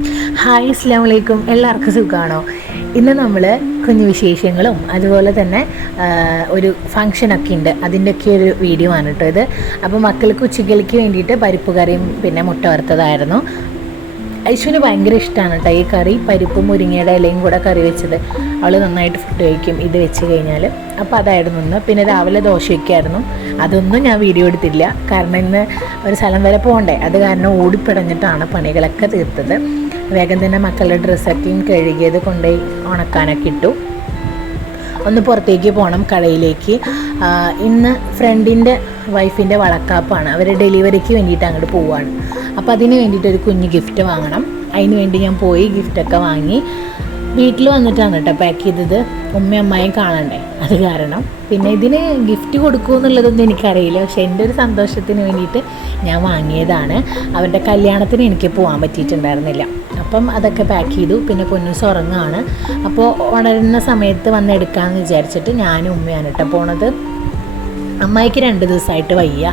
Hi അസ്ലാം വലൈക്കും എല്ലാവർക്കും സുഖമാണോ ഇന്ന് നമ്മൾ കുഞ്ഞു വിശേഷങ്ങളും അതുപോലെ തന്നെ ഒരു ഫങ്ഷനൊക്കെ ഉണ്ട്. അതിന്റെയൊക്കെ ഒരു വീഡിയോ ആണ് കേട്ടോ ഇത്. അപ്പോൾ മക്കൾക്ക് ഉച്ചക്കലിക്ക് വേണ്ടിയിട്ട് പരിപ്പ് കറിയും പിന്നെ മുട്ട വറുത്തതായിരുന്നു. ഐശുവിന് ഭയങ്കര ഇഷ്ടമാണ് കേട്ടോ ഈ കറി. പരിപ്പും മുരിങ്ങയുടെ ഇലയും കൂടെ കറി വെച്ചത്. അവൾ നന്നായിട്ട് ഫുഡ് കഴിക്കും ഇത് വെച്ച് കഴിഞ്ഞാൽ അപ്പോൾ അതായിരുന്നു ഇന്ന്. പിന്നെ രാവിലെ ദോശയൊക്കെയായിരുന്നു. അതൊന്നും ഞാൻ വീഡിയോ എടുത്തില്ല. കാരണം ഇന്ന് ഒരു സ്ഥലം വരെ പോകണ്ടേ അത് കാരണം ഓടിപ്പിടഞ്ഞിട്ടാണ് പണികളൊക്കെ തീർത്തത്. വേഗം തന്നെ മക്കളുടെ ഡ്രസ്സൊക്കെയും കഴുകിയത് കൊണ്ടുപോയി ഉണക്കാനൊക്കെ ഇട്ടു. ഒന്ന് പുറത്തേക്ക് പോകണം കടയിലേക്ക്. ഇന്ന് ഫ്രണ്ടിന്റെ വൈഫിന്റെ വളക്കാപ്പാണ്. അവർ ഡെലിവറിക്ക് വേണ്ടിയിട്ട് അങ്ങോട്ട് പോവുകയാണ് അപ്പോൾ അതിന് വേണ്ടിയിട്ട് ഒരു കുഞ്ഞ് ഗിഫ്റ്റ് വാങ്ങണം. അതിന് വേണ്ടി ഞാൻ പോയി ഗിഫ്റ്റൊക്കെ വാങ്ങി വീട്ടിൽ വന്നിട്ടാണ് കേട്ടോ പാക്ക് ചെയ്തത്. ഉമ്മയും അമ്മയും കാണണ്ടേ? അത് കാരണം. പിന്നെ ഇതിന് ഗിഫ്റ്റ് കൊടുക്കുക എന്നുള്ളതൊന്നും എനിക്കറിയില്ല. പക്ഷേ എന്റെ ഒരു സന്തോഷത്തിന് വേണ്ടിയിട്ട് ഞാൻ വാങ്ങിയതാണ്. അവരുടെ കല്യാണത്തിന് എനിക്ക് പോകാൻ പറ്റിയിട്ടുണ്ടായിരുന്നില്ല. അപ്പം അതൊക്കെ പാക്ക് ചെയ്തു. പിന്നെ പൊന്നൂസ് ഉറങ്ങാണ് അപ്പോൾ ഉണരുന്ന സമയത്ത് വന്ന് എടുക്കാമെന്ന് വിചാരിച്ചിട്ട് ഞാനും ഉമ്മയാണ് കേട്ടോ പോണത്. അമ്മായിക്ക് രണ്ട് ദിവസമായിട്ട് വയ്യ.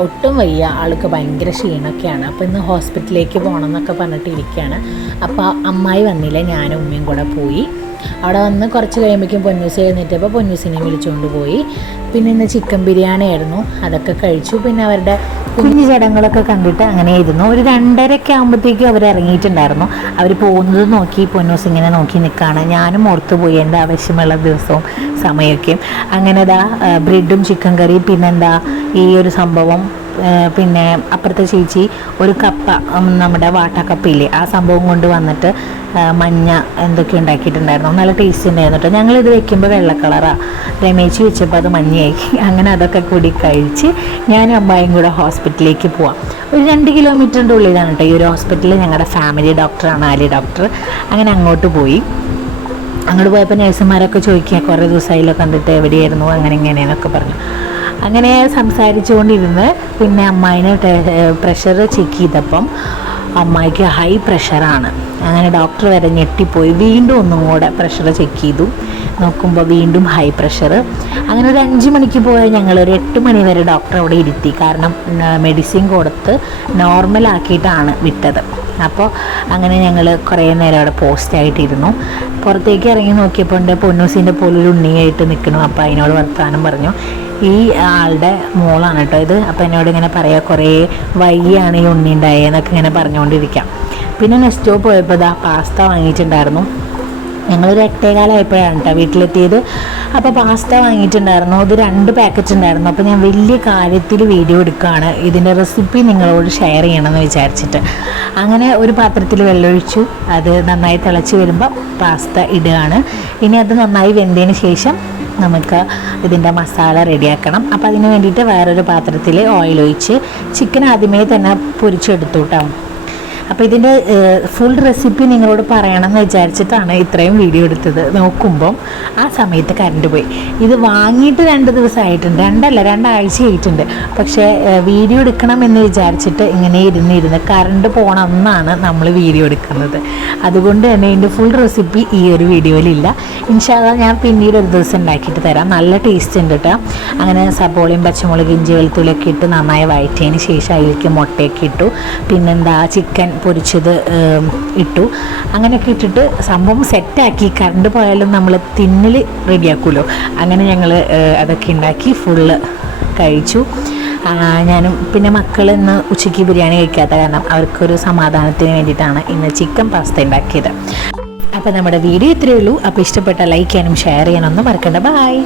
ഒട്ടും വയ്യ. ആൾക്ക് ഭയങ്കര ക്ഷീണമൊക്കെയാണ്. അപ്പോൾ ഇന്ന് ഹോസ്പിറ്റലിലേക്ക് പോകണം എന്നൊക്കെ പറഞ്ഞിട്ട് ഇരിക്കുകയാണ്. അപ്പോൾ അമ്മായി വന്നില്ല. ഞാനും ഉമ്മയും കൂടെ പോയി. അവിടെ വന്ന് കുറച്ച് കഴിയുമ്പോഴേക്കും പൊന്നൂസ് എഴുന്നേറ്റപ്പോൾ പൊന്നൂസിനെ വിളിച്ചുകൊണ്ട് പോയി. പിന്നെ ഇന്ന് ചിക്കൻ ബിരിയാണി ആയിരുന്നു. അതൊക്കെ കഴിച്ചു. പിന്നെ അവരുടെ കുഞ്ഞു ചടങ്ങുകളൊക്കെ കണ്ടിട്ട് അങ്ങനെ ഇരുന്നു. ഒരു രണ്ടരയൊക്കെ ആകുമ്പോഴത്തേക്കും അവർ ഇറങ്ങിയിട്ടുണ്ടായിരുന്നു. അവർ പോകുന്നത് നോക്കി പൊന്നൂസ് ഇങ്ങനെ നോക്കി നിൽക്കുകയാണ്. ഞാനും ഓർത്തു പോയി എന്റെ ആവശ്യമുള്ള ദിവസവും സമയമൊക്കെയും അങ്ങനെ ബ്രെഡും ചിക്കൻ കറിയും. പിന്നെന്താ ഈ ഒരു സംഭവം. പിന്നെ അപ്പുറത്തെ ചേച്ചി ഒരു കപ്പ നമ്മുടെ വാട്ടക്കപ്പയില്ലേ ആ സംഭവം കൊണ്ട് വന്നിട്ട് മഞ്ഞ എന്തൊക്കെ ഉണ്ടാക്കിയിട്ടുണ്ടായിരുന്നു. നല്ല ടേസ്റ്റ് ഉണ്ടായിരുന്നു കേട്ടോ ഞങ്ങളിത് വെക്കുമ്പോൾ വെള്ള കളറാണ് രമേശി വെച്ചപ്പോൾ അത് മഞ്ഞയായി. അങ്ങനെ അതൊക്കെ കൂടി കഴിച്ച് ഞാൻ അമ്മായും കൂടെ ഹോസ്പിറ്റലിലേക്ക് പോവാം. ഒരു രണ്ട് കിലോമീറ്ററിന്റെ ഉള്ളിലാണ് കേട്ടോ ഈ ഒരു ഹോസ്പിറ്റലിൽ ഞങ്ങളുടെ ഫാമിലി ഡോക്ടറാണ് ആലി ഡോക്ടർ അങ്ങനെ അങ്ങോട്ട് പോയി. അങ്ങോട്ട് പോയപ്പോൾ നഴ്സുമാരൊക്കെ ചോദിക്കുക കുറേ ദിവസമായില്ലോ കണ്ടിട്ട് എവിടെയായിരുന്നു അങ്ങനെ ഇങ്ങനെയെന്നൊക്കെ പറഞ്ഞു. അങ്ങനെ സംസാരിച്ചുകൊണ്ടിരുന്ന് പിന്നെ അമ്മായിനെ പ്രഷർ ചെക്ക് ചെയ്തപ്പം അമ്മായിക്ക് ഹൈ പ്രഷറാണ് അങ്ങനെ ഡോക്ടർ വരെ ഞെട്ടിപ്പോയി. വീണ്ടും ഒന്നും കൂടെ പ്രഷർ ചെക്ക് ചെയ്തു. നോക്കുമ്പോൾ വീണ്ടും ഹൈ പ്രഷർ അങ്ങനെ ഒരു അഞ്ച് മണിക്ക് പോയാൽ ഞങ്ങൾ ഒരു എട്ട് മണി വരെ ഡോക്ടർ അവിടെ ഇരുത്തി. കാരണം മെഡിസിൻ കൊടുത്ത് നോർമലാക്കിയിട്ടാണ് വിട്ടത്. അപ്പോൾ അങ്ങനെ ഞങ്ങൾ കുറേ നേരം അവിടെ പോസ്റ്റായിട്ടിരുന്നു പുറത്തേക്ക് ഇറങ്ങി നോക്കിയപ്പോൾ ഉണ്ട് പൊന്നൂസിന്റെ പോലൊരു ഉണ്ണിയായിട്ട് നിൽക്കണം അപ്പോൾ അതിനോട് വർത്താനം പറഞ്ഞു. ഈ ആളുടെ മോളാണ് കേട്ടോ ഇത്. അപ്പോൾ എന്നോട് ഇങ്ങനെ പറയാം കുറേ വയ്യാണ് ഈ ഉണ്ണി ഉണ്ടായെന്നൊക്കെ ഇങ്ങനെ പറഞ്ഞുകൊണ്ടിരിക്കാം പിന്നെ നെക്സ്റ്റ് പോയപ്പോൾ ഇതാ പാസ്ത വാങ്ങിയിട്ടുണ്ടായിരുന്നു. ഞങ്ങളൊരു എട്ടേകാലമായപ്പോഴാണ് കേട്ടോ വീട്ടിലെത്തിയത്. അപ്പോൾ പാസ്ത വാങ്ങിയിട്ടുണ്ടായിരുന്നു. അത് രണ്ട് പാക്കറ്റ് ഉണ്ടായിരുന്നു. അപ്പോൾ ഞാൻ വലിയ കാര്യത്തിൽ വീഡിയോ എടുക്കുകയാണ്. ഇതിന്റെ റെസിപ്പി നിങ്ങളോട് ഷെയർ ചെയ്യണമെന്ന് വിചാരിച്ചിട്ട്. അങ്ങനെ ഒരു പാത്രത്തിൽ വെള്ളമൊഴിച്ചു അത് നന്നായി തിളച്ച് വരുമ്പോൾ പാസ്ത ഇടുകയാണ്. ഇനി അത് നന്നായി വെന്തതിന് ശേഷം നമുക്ക് ഇതിന്റെ മസാല റെഡിയാക്കണം. അപ്പോൾ അതിന് വേണ്ടിയിട്ട് വേറൊരു പാത്രത്തിൽ ഓയിൽ ഒഴിച്ച് ചിക്കൻ ആദ്യമേ തന്നെ പൊരിച്ചെടുത്തു കേട്ടോ. അപ്പോൾ ഇതിന്റെ ഫുൾ റെസിപ്പി നിങ്ങളോട് പറയണമെന്ന് വിചാരിച്ചിട്ടാണ് ഇത്രയും വീഡിയോ എടുത്തത്. നോക്കുമ്പം ആ സമയത്ത് കറണ്ട് പോയി. ഇത് വാങ്ങിയിട്ട് രണ്ട് ദിവസമായിട്ടുണ്ട്. രണ്ടല്ല രണ്ടാഴ്ച ആയിട്ടുണ്ട്. പക്ഷേ വീഡിയോ എടുക്കണം എന്ന് വിചാരിച്ചിട്ട് ഇങ്ങനെ ഇരുന്ന് ഇരുന്ന് കറണ്ട് പോകണമെന്നാണ് നമ്മൾ വീഡിയോ എടുക്കുന്നത്. അതുകൊണ്ട് തന്നെ ഇതിന്റെ ഫുൾ റെസിപ്പി ഈ ഒരു വീഡിയോയിലില്ല ഇൻഷാല്ല ഞാൻ പിന്നീട് ഒരു ദിവസം ഉണ്ടാക്കിയിട്ട് തരാം. നല്ല ടേസ്റ്റ് ഉണ്ട് കേട്ടോ അങ്ങനെ സബോളയും പച്ചമുളക് ഇഞ്ചി വെളുത്തുള്ളിയൊക്കെ ഇട്ട് നന്നായി വഴറ്റിയതിന് ശേഷം അതിലേക്ക് മുട്ടയൊക്കെ ഇട്ടു. പിന്നെന്താ ചിക്കൻ പൊരിച്ചത് ഇട്ടു. അങ്ങനെയൊക്കെ ഇട്ടിട്ട് സംഭവം സെറ്റാക്കി. കറണ്ട് പോയാലും നമ്മൾ തിന്നൽ റെഡിയാക്കുമല്ലോ അങ്ങനെ ഞങ്ങൾ അതൊക്കെ ഉണ്ടാക്കി ഫുള്ള് കഴിച്ചു. ഞാനും പിന്നെ മക്കൾ ഇന്ന് ഉച്ചയ്ക്ക് ബിരിയാണി കഴിക്കാത്ത കാരണം അവർക്കൊരു സമാധാനത്തിന് വേണ്ടിയിട്ടാണ് ഇന്ന് ചിക്കൻ പാസ്ത ഉണ്ടാക്കിയത് അപ്പോൾ നമ്മുടെ വീഡിയോ ഇത്രയേ ഉള്ളൂ. അപ്പോൾ ഇഷ്ടപ്പെട്ട ലൈക്ക് ചെയ്യാനും ഷെയർ ചെയ്യാനൊന്നും മറക്കണ്ട. ബായ്